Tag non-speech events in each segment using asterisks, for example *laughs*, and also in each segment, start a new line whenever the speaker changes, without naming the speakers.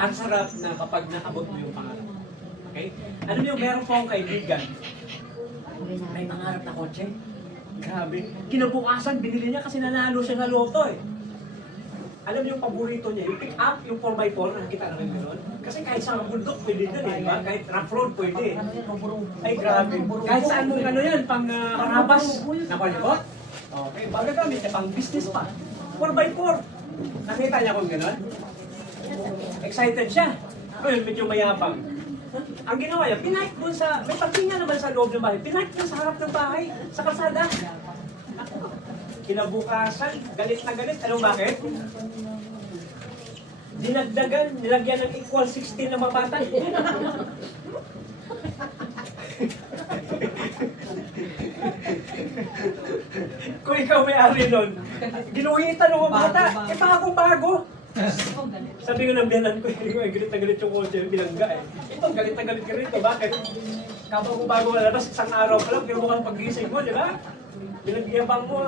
Ang sarap na kapag naabot mo yung pangarap. Okay? Alam niyo, meron po akong kaibigan, may pangarap na kotse. Grabe. Kinabukasan, binili niya kasi nanalo siya sa loto eh. Alam niyo yung paborito niya, yung pick up, yung 4x4, nakikita na rin gano'n. Kasi kahit sa bundok, pwede din eh, di ba? Kahit rough road, pwede. Ay, grabe. Kahit saan mo ano yan, pang uh, karabas, nakalibot. Okay, baga niya, pang business pa. 4x4. Nakita niya kung gano'n? Excited siya. Ngayon, medyo mayabang. Ang ginawa niya, pinahit doon sa, may pagtinga naman sa loob ng bahay, pinahit doon sa harap ng bahay, sa kalsada. Kinabukasan, galit na galit. Alam mo bakit? Dinagdagan, nilagyan ng equal 16 na mga bata. Kung ikaw may ari nun, ginuhitan ng mga bata, eh bagong bago. Sabi ko ng biyanan ko, hindi *laughs* ko, eh, galit na galit yung kotse, yung bilangga eh. Ito, galit na galit ka rito, bakit? Kapag kung bago ka labas, isang araw pa lang, kinuha pag pagising mo, di ba? Pinagyabang mo,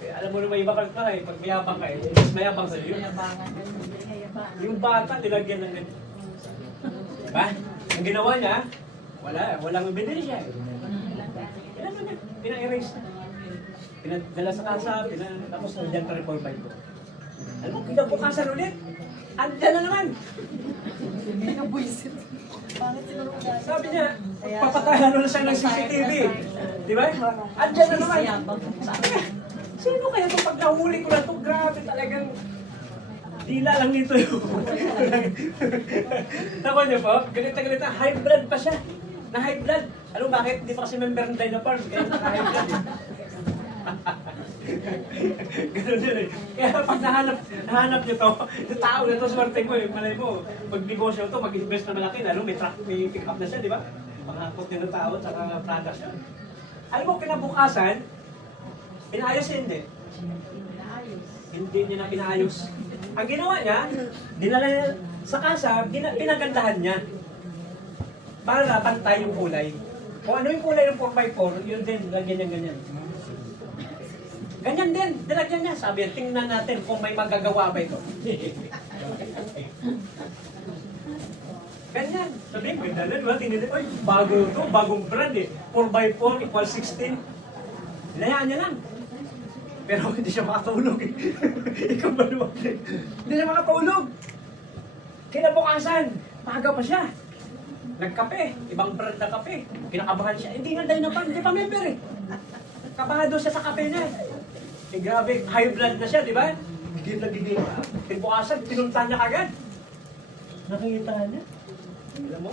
eh, alam mo na may iba ka eh, pag mayabang ka eh, mas mayabang sa'yo. Yung bata, nilagyan ng ganito. Diba? Ang ginawa niya, wala, walang ebidensya eh. Niya? Pina-erase na. Pinadala sa kasa, pina, tapos nandiyan pa rin po yung bike ko. Alam mo, kinabukasan ulit. Andyan na naman. Sabi niya, papatayan na siya ng CCTV. Di ba? Andyan na naman. Sino kaya itong pag nahuli ko na ito? Grabe talagang Dila lang nito yung... *laughs* Tama niyo po? Galit na galit na. High blood pa siya. Na high blood. Alam mo bakit? Hindi pa kasi member ng Dynafarm. Kaya naka-high blood. *laughs* *laughs* Ganun yun eh. Kaya pag nahanap, nahanap niyo to, *laughs* yung tao na to, swerte mo eh. Malay mo, pag negosyo to, mag-invest na malaki, lalo may truck, may pick up na siya, di ba? Pangakot niya ng tao, tsaka products siya. Alam mo, kinabukasan, pinayos hindi. Hindi niya na pinayos. Ang ginawa niya, dinala niya sa kasa, pinagandahan niya. Para pantay yung kulay. Kung ano yung kulay ng 4x4, yun din, lagyan niya ganyan. Din, nilagyan niya. Sabi tingnan natin kung may magagawa ba ito. *laughs* Ganyan. Sabi ganda na, di ba? Tingnan "Oy, bago ito, bagong brand eh. 4x4 equals 16. Hinayaan niya lang. Pero *laughs* hindi siya makatulog eh. *laughs* Ikaw ba naman? Hindi siya makatulog. Kinabukasan, paga pa siya. Nagkape, ibang brand na kape. Kinakabahan siya. Hindi nga dahil na pa, hindi pa member eh. Kabahado siya sa kape niya. Eh grabe, high blood na siya, di ba? Hindi na gigil. Kinabukasan, pinunta niya kagad. Nakikita niya. Alam mo?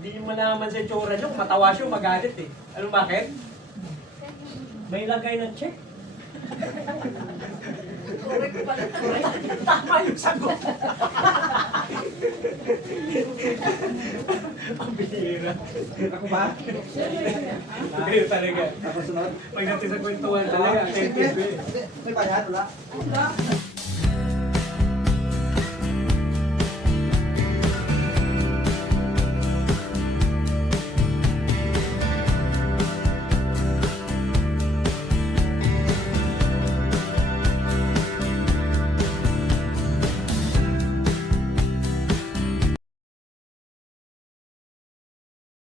Hindi niyo malaman sa itsura niyo, matawa siya, magalit eh. Alam mo bakit? May lagay ng check. Tama yung sagot. Ang bihira.
Ako ba?
Ganyan talaga.
Ako sunod?
Pagdating sa kwentuhan talaga, attentive eh.
May bayad, wala?